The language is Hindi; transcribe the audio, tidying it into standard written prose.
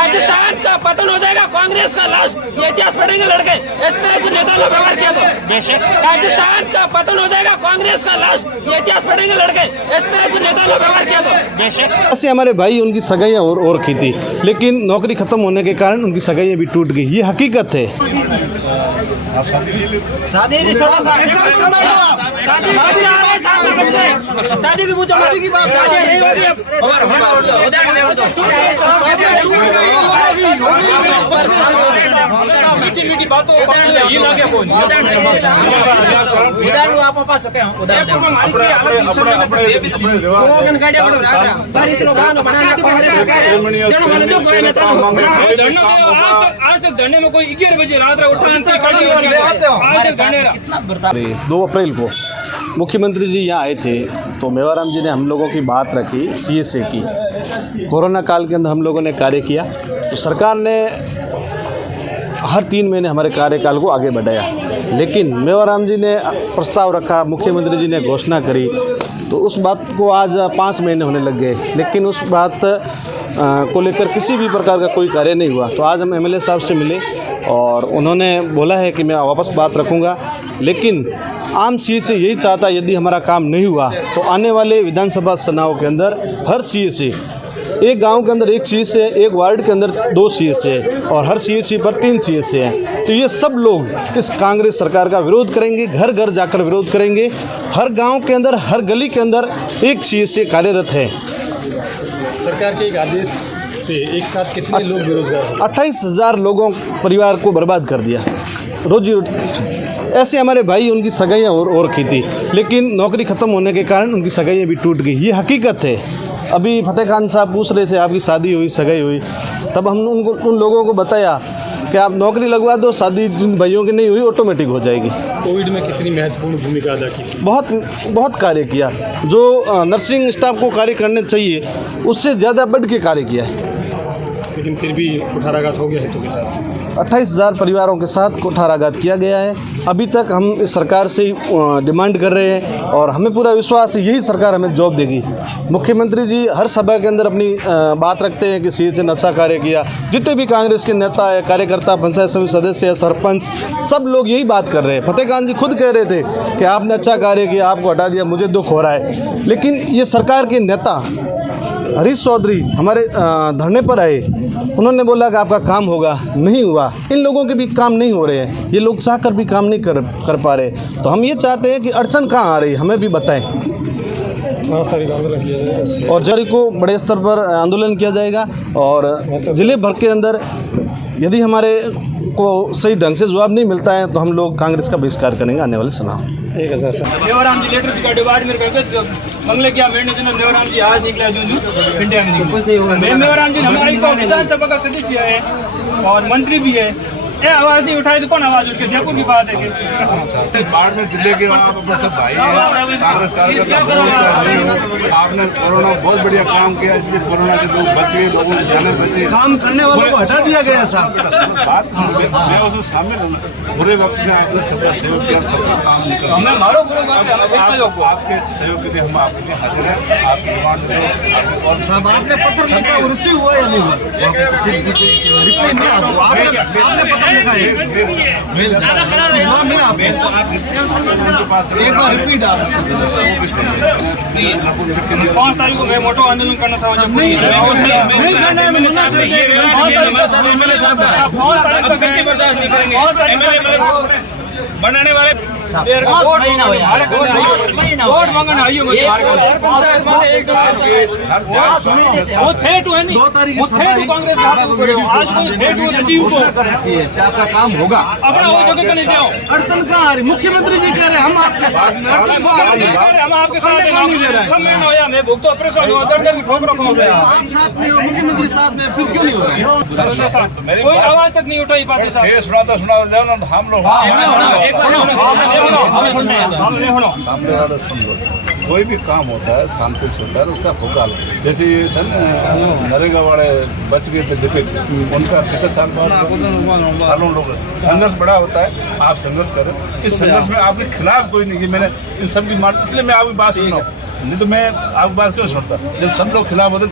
राजस्थान का पतन हो जाएगा, कांग्रेस का लाश, ये इतिहास पढ़ेंगे लड़के। इस तरह से नेता लोग व्यवहार किया तो राजस्थान का पतन हो जाएगा, कांग्रेस का लाश, ये इतिहास पढ़ेंगे लड़के। इस तरह से नेता लोग व्यवहार किया तो ऐसे हमारे भाई उनकी सगाइयाँ और की थी, लेकिन नौकरी खत्म होने के कारण उनकी सगाइयाँ भी टूट गई। ये हकीकत है। शादी भी पूछो, मीठी मीठी बातों आज तक धरने में कोई 11 बजे रात उठा 2 अप्रैल को मुख्यमंत्री जी यहाँ आए थे तो मेवाराम जी ने हम लोगों की बात रखी CSA की। कोरोना काल के अंदर हम लोगों ने कार्य किया तो सरकार ने हर 3 महीने हमारे कार्यकाल को आगे बढ़ाया, लेकिन मेवाराम जी ने प्रस्ताव रखा, मुख्यमंत्री जी ने घोषणा करी, तो उस बात को आज 5 महीने होने लग गए, लेकिन उस बात को लेकर किसी भी प्रकार का कोई कार्य नहीं हुआ। तो आज हम MLA साहब से मिले और उन्होंने बोला है कि मैं वापस बात रखूँगा, लेकिन आम CSA यही चाहता है यदि हमारा काम नहीं हुआ तो आने वाले विधानसभा चुनाव के अंदर हर CSA, एक गांव के अंदर 1 CSA, एक वार्ड के अंदर 2 CSA और हर CSA पर 3 CSA हैं। तो ये सब लोग इस कांग्रेस सरकार का विरोध करेंगे, घर घर जाकर विरोध करेंगे। हर गांव के अंदर, हर गली के अंदर 1 CSA कार्यरत है। सरकार के एक आदेश से एक साथ कितने लोग बेरोजगार? 28,000 लोगों परिवार को बर्बाद कर दिया, रोजी रोटी। ऐसे हमारे भाई उनकी सगाइयाँ और की थी, लेकिन नौकरी ख़त्म होने के कारण उनकी सगाइयाँ भी टूट गई। ये हकीकत है। अभी फतेह खान साहब पूछ रहे थे आपकी शादी हुई, सगाई हुई, तब हम उन लोगों को बताया कि आप नौकरी लगवा दो, शादी जिन भाइयों की नहीं हुई ऑटोमेटिक हो जाएगी। कोविड में कितनी महत्वपूर्ण भूमिका अदा की? बहुत कार्य किया। जो नर्सिंग स्टाफ को कार्य करने चाहिए उससे ज़्यादा बढ़ के कार्य किया है, लेकिन फिर भी कुठाराघात हो गया हितों के साथ। 28,000 परिवारों के साथ कुठाराघात किया गया है। अभी तक हम इस सरकार से डिमांड कर रहे हैं और हमें पूरा विश्वास है यही सरकार हमें जॉब देगी। मुख्यमंत्री जी हर सभा के अंदर अपनी बात रखते हैं कि CSA ने अच्छा कार्य किया। जितने भी कांग्रेस के नेता है, कार्यकर्ता, पंचायत समिति सदस्य, सरपंच, सब लोग यही बात कर रहे हैं। फतेह खान जी खुद कह रहे थे कि आपने अच्छा कार्य किया, आपको हटा दिया, मुझे दुख हो रहा है। लेकिन ये सरकार के नेता हरीश चौधरी हमारे धरने पर आए, उन्होंने बोला कि आपका काम होगा, नहीं हुआ। इन लोगों के भी काम नहीं हो रहे हैं, ये लोग चाहकर भी काम नहीं कर पा रहे। तो हम ये चाहते हैं कि अड़चन कहाँ आ रही है, हमें भी बताएं। 5 तारीख आंदोलन किया जाएगा और जारी को बड़े स्तर पर आंदोलन किया जाएगा और जिले भर के अंदर यदि हमारे को सही ढंग से जवाब नहीं मिलता है तो हम लोग कांग्रेस का बहिष्कार करेंगे आने वाले चुनाव। मेवाराम जी लेटर का डिवाइड मेरे करके मंगले क्या मेरे ने मेवाराम जी आज निकला जो इंडिया में कुछ नहीं होगा। मेवाराम जी हमारी विधानसभा का सदस्य है और मंत्री भी है। ये आवाज नहीं उठाई तो कौन आवाज उठ के? जयपुर की बात है कि बाढ़ में जिले के आप अपने सब भाई हैं, कांग्रेस कार्यकर्ता, आपने कोरोना बहुत बढ़िया काम किया, इसलिए कोरोना से लोग बचे, लोगों की जाने बचे। काम करने वालों को हटा दिया गया साहब। बात मैं उसमें शामिल हूँ। बुरे वक्त में आपने सबका सहयोग किया, सबका काम निकला। आपके सहयोग के लिए हम आपके लिए हाजिर हैं। आपकी डिमांड और साहब आपने पत्र लिखा, रिसीव हुआ या नहीं हुआ? रिप्लाई मिला आपको? आपने पत्र लिखा है, जवाब मिला आपको? एक बार रिपीट आप 5 तारीख को मैं मोटो आंदोलन करना था। जब नहीं करना है तो मना कर देंगे। बनाने वाले आपका काम होगा। अड़चन कहाँ आ रही? मुख्यमंत्री जी कह रहे हैं हम आपके साथ, हम आपके साथ मैं भुगतो ऑपरेशन हुआ, आप साथ में हो, मुख्यमंत्री साथ में, फिर क्यों नहीं हो रहा है? कोई आवाज तक नहीं उठाई पाते साहब। सुनाता जाओ ना, हम लोग कोई भी काम होता है शांति से होता है तो उसका होगा। जैसे ये था ना नरेगा वाले बच गए थे लिपिक, उनका कितने साल बाद सालों लोग संघर्ष बड़ा होता है। आप संघर्ष करें, इस संघर्ष में आपके खिलाफ कोई नहीं कि मैंने इन सब की मान, इसलिए मैं आपकी बात सुन रहा हूँ, नहीं तो मैं आपकी बात क्यों सुनता। जब सब लोग खिलाफ होते